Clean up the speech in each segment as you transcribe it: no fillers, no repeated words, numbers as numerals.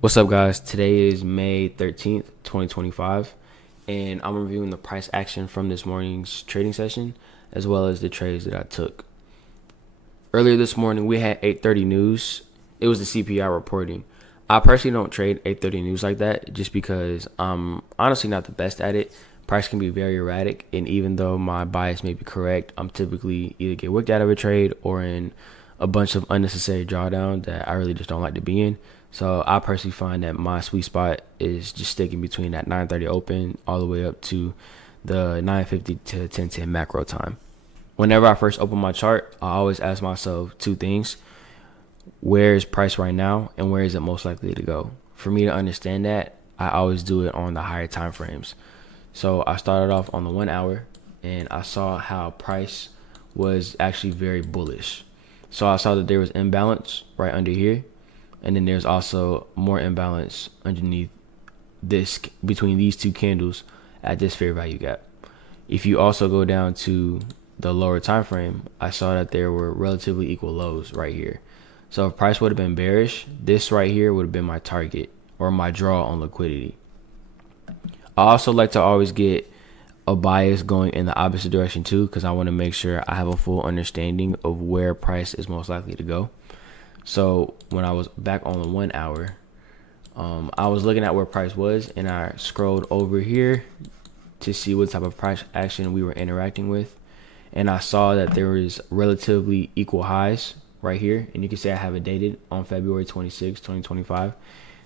What's up, guys? Today is May 13th, 2025, and I'm reviewing the price action from this morning's trading session as well as the trades that I took. Earlier this morning, we had 8:30 news. It was the CPI reporting. I personally don't trade 8:30 news like that just because I'm honestly not the best at it. Price can be very erratic, and even though my bias may be correct, I'm typically either get wicked out of a trade or in a bunch of unnecessary drawdown that I really just don't like to be in. So I personally find that my sweet spot is just sticking between that 9:30 open all the way up to the 9:50 to 10:10 macro time. Whenever I first open my chart, I always ask myself two things: where is price right now, and where is it most likely to go? For me to understand that, I always do it on the higher time frames. So I started off on the 1 hour, and I saw how price was actually very bullish. So I saw that there was imbalance right under here, and then there's also more imbalance underneath this between these two candles at this fair value gap. If you also go down to the lower time frame, I saw that there were relatively equal lows right here. So if price would have been bearish, this right here would have been my target or my draw on liquidity. I also like to always get a bias going in the opposite direction too, because I want to make sure I have a full understanding of where price is most likely to go. So when I was back on the 1 hour, I was looking at where price was, and I scrolled over here to see what type of price action we were interacting with, and I saw that there was relatively equal highs right here, and you can say I have it dated on February 26, 2025.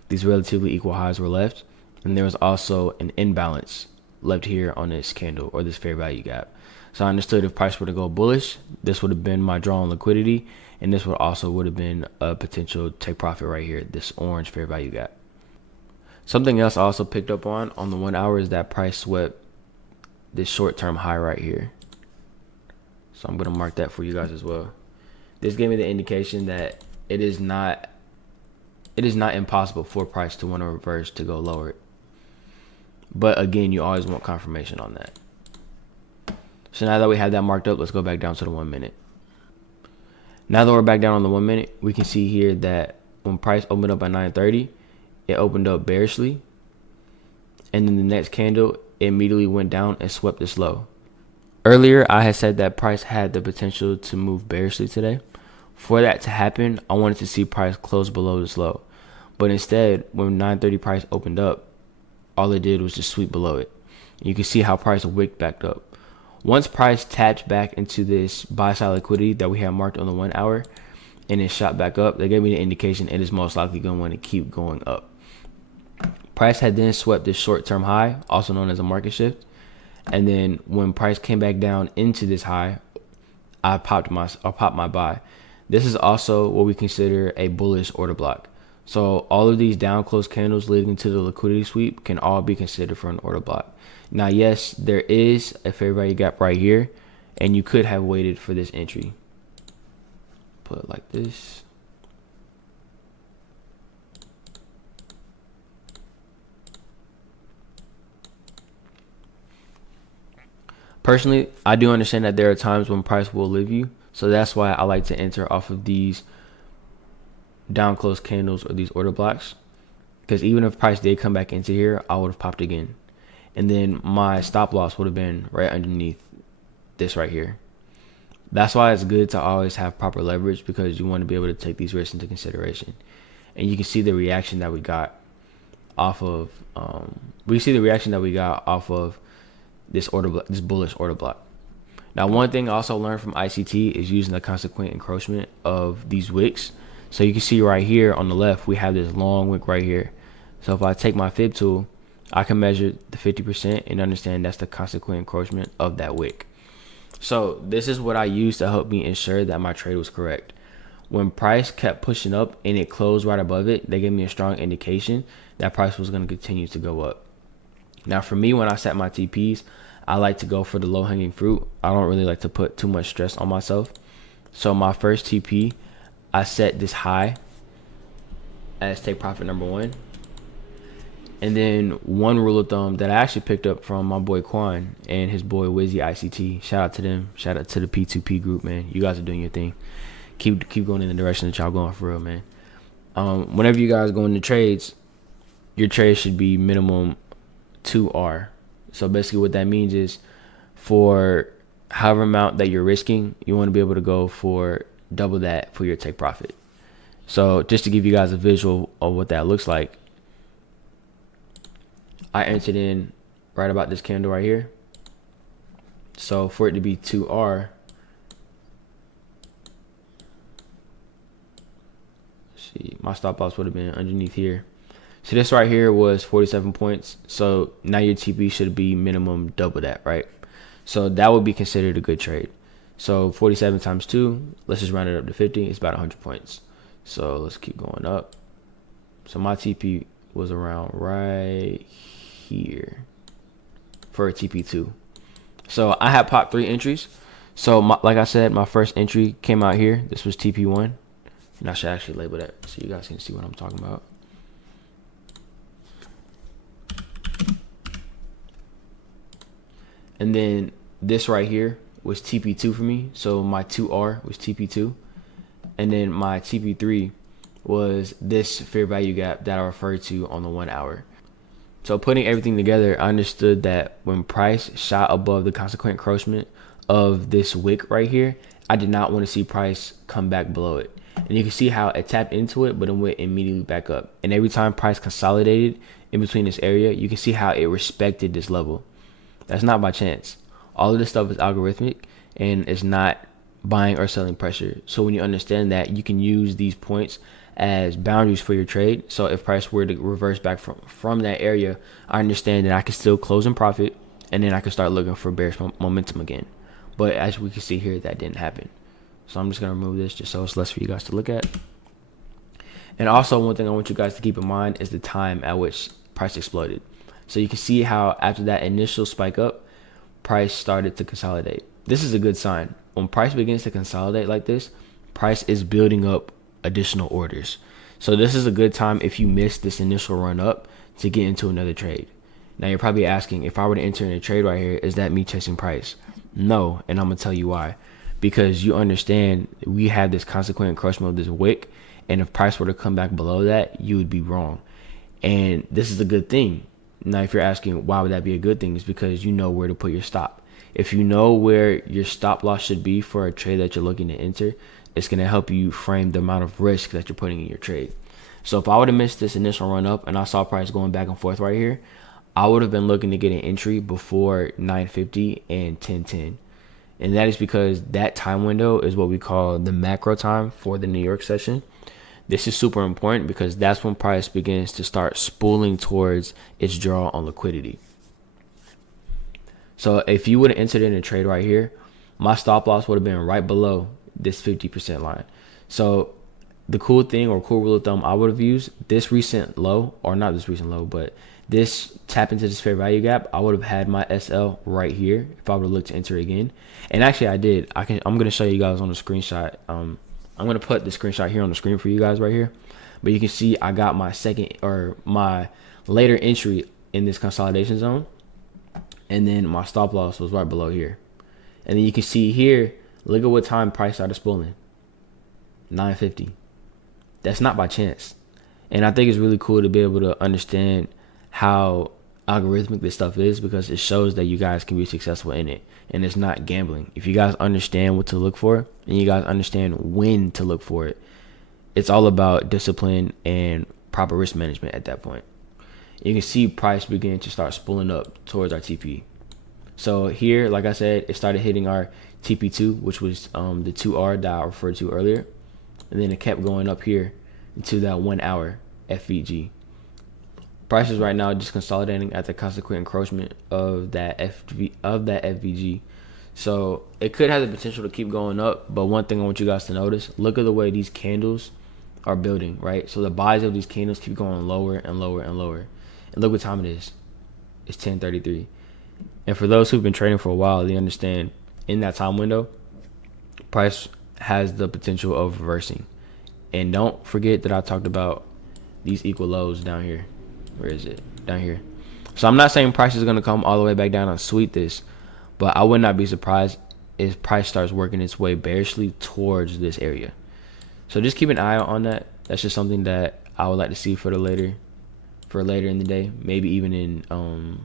These relatively equal highs were left, and there was also an imbalance left here on this candle or this fair value gap. So I understood if price were to go bullish, this would have been my draw on liquidity, and this would have been a potential take profit right here, this orange fair value gap. Something else I also picked up on the 1 hour is that price swept this short-term high right here. So I'm going to mark that for you guys as well. This gave me the indication that it is not impossible for price to want to reverse to go lower. But again, you always want confirmation on that. So now that we have that marked up, let's go back down to the 1 minute. Now that we're back down on the 1 minute, we can see here that when price opened up at 9:30, it opened up bearishly. And then the next candle, it immediately went down and swept this low. Earlier, I had said that price had the potential to move bearishly today. For that to happen, I wanted to see price close below this low. But instead, when 9:30 price opened up, all it did was just sweep below it. You can see how price wicked back up. Once price tapped back into this buy side liquidity that we had marked on the 1 hour and it shot back up, they gave me the indication it is most likely going to want to keep going up. Price had then swept this short-term high, also known as a market shift. And then when price came back down into this high, I popped my buy. This is also what we consider a bullish order block. So all of these down close candles leading to the liquidity sweep can all be considered for an order block. Now, yes, there is a fair value gap right here, and you could have waited for this entry. Put it like this. Personally, I do understand that there are times when price will leave you. So that's why I like to enter off of these down close candles or these order blocks. Because even if price did come back into here, I would have popped again. And then my stop loss would have been right underneath this right here. That's why it's good to always have proper leverage, because you want to be able to take these risks into consideration. And you can see the reaction that we got off of this bullish order block. Now, one thing I also learned from ICT is using the consequent encroachment of these wicks. So you can see right here on the left, we have this long wick right here. So if I take my fib tool, I can measure the 50% and understand that's the consequent encroachment of that wick. So this is what I used to help me ensure that my trade was correct. When price kept pushing up and it closed right above it, they gave me a strong indication that price was going to continue to go up. Now, for me, when I set my TPs, I like to go for the low-hanging fruit. I don't really like to put too much stress on myself. So my first TP, I set this high as take profit number 1. And then one rule of thumb that I actually picked up from my boy Quan and his boy Wizzy ICT. Shout out to them. Shout out to the P2P group, man. You guys are doing your thing. Keep going in the direction that y'all going for real, man. Whenever you guys go into trades, your trade should be minimum 2R. So basically what that means is for however amount that you're risking, you want to be able to go for double that for your take profit. So just to give you guys a visual of what that looks like, I entered in right about this candle right here. So for it to be 2R, see, my stop loss would have been underneath here. So this right here was 47 points. So now your TP should be minimum double that, right? So that would be considered a good trade. So 47 times 2, let's just round it up to 50. It's about 100 points. So let's keep going up. So my TP was around right here for a TP2. So I had popped 3 entries. So like I said, my first entry came out here. This was TP1. And I should actually label that so you guys can see what I'm talking about. And then this right here was TP2 for me. So my 2R was TP2. And then my TP3 was this fair value gap that I referred to on the 1 hour. So putting everything together, I understood that when price shot above the consequent encroachment of this wick right here, I did not want to see price come back below it. And you can see how it tapped into it, but it went immediately back up. And every time price consolidated in between this area, you can see how it respected this level. That's not by chance. All of this stuff is algorithmic and it's not buying or selling pressure. So when you understand that, you can use these points as boundaries for your trade. So if price were to reverse back from that area, I understand that I can still close in profit and then I can start looking for bearish momentum again. But as we can see here, that didn't happen. So I'm just going to remove this just so it's less for you guys to look at. And also one thing I want you guys to keep in mind is the time at which price exploded. So you can see how after that initial spike up, price started to consolidate. This is a good sign. When price begins to consolidate like this, price is building up additional orders. So this is a good time if you miss this initial run up to get into another trade. Now you're probably asking, if I were to enter in a trade right here, is that me chasing price? No, and I'm gonna tell you why. Because you understand we have this consequent encroachment of this wick, and if price were to come back below that, you would be wrong. And this is a good thing. Now if you're asking why would that be a good thing, it's because you know where to put your stop. If you know where your stop loss should be for a trade that you're looking to enter, it's going to help you frame the amount of risk that you're putting in your trade. So if I would have missed this initial run up and I saw price going back and forth right here, I would have been looking to get an entry before 950 and 1010. And that is because that time window is what we call the macro time for the New York session. This is super important because that's when price begins to start spooling towards its draw on liquidity. So if you would have entered in a trade right here, my stop loss would have been right below this 50% line. So the cool thing or cool rule of thumb I would have used, this recent low, or not this recent low, but this tap into this fair value gap, I would have had my SL right here if I would have looked to enter again. And actually I did. I'm going to show you guys on the screenshot. I'm going to put the screenshot here on the screen for you guys right here. But you can see I got my second or my later entry in this consolidation zone. And then my stop loss was right below here. And then you can see here, look at what time price started spooling. 950. That's not by chance. And I think it's really cool to be able to understand how algorithmic this stuff is, because it shows that you guys can be successful in it. And it's not gambling. If you guys understand what to look for and you guys understand when to look for it, it's all about discipline and proper risk management at that point. You can see price begin to start spooling up towards our TP. So here, like I said, it started hitting our TP2, which was the 2R that I referred to earlier. And then it kept going up here into that 1 hour FVG. Prices right now just consolidating at the consequent encroachment of that FVG. So it could have the potential to keep going up, but one thing I want you guys to notice, look at the way these candles are building, right? So the buys of these candles keep going lower and lower and lower. And look what time it is. It's 10:33. And for those who've been trading for a while, they understand in that time window, price has the potential of reversing. And don't forget that I talked about these equal lows down here. Where is it? Down here. So I'm not saying price is going to come all the way back down and sweep this, but I would not be surprised if price starts working its way bearishly towards this area. So just keep an eye out on that. That's just something that I would like to see for the for later in the day, maybe even in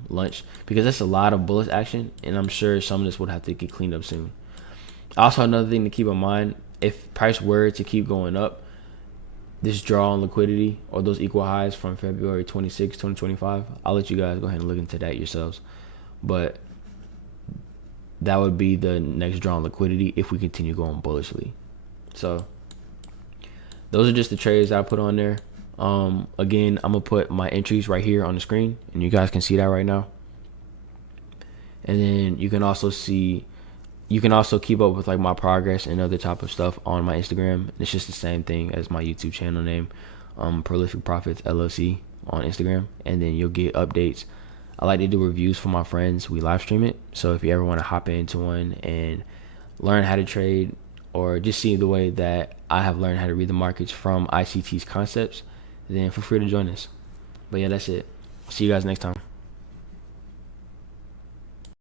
lunch, because that's a lot of bullish action, and I'm sure some of this would have to get cleaned up soon. Also, another thing to keep in mind, if price were to keep going up, this draw on liquidity or those equal highs from February 26, 2025, I'll let you guys go ahead and look into that yourselves. But that would be the next draw on liquidity if we continue going bullishly. So those are just the trades I put on there. Again, I'm gonna put my entries right here on the screen, and you guys can see that right now. And then you can also keep up with like my progress and other type of stuff on my Instagram. It's just the same thing as my YouTube channel name, Prolific Profits LLC on Instagram. And then you'll get updates. I like to do reviews for my friends. We live stream it. So if you ever want to hop into one and learn how to trade, or just see the way that I have learned how to read the markets from ICT's concepts, then feel free to join us. But yeah, that's it. See you guys next time.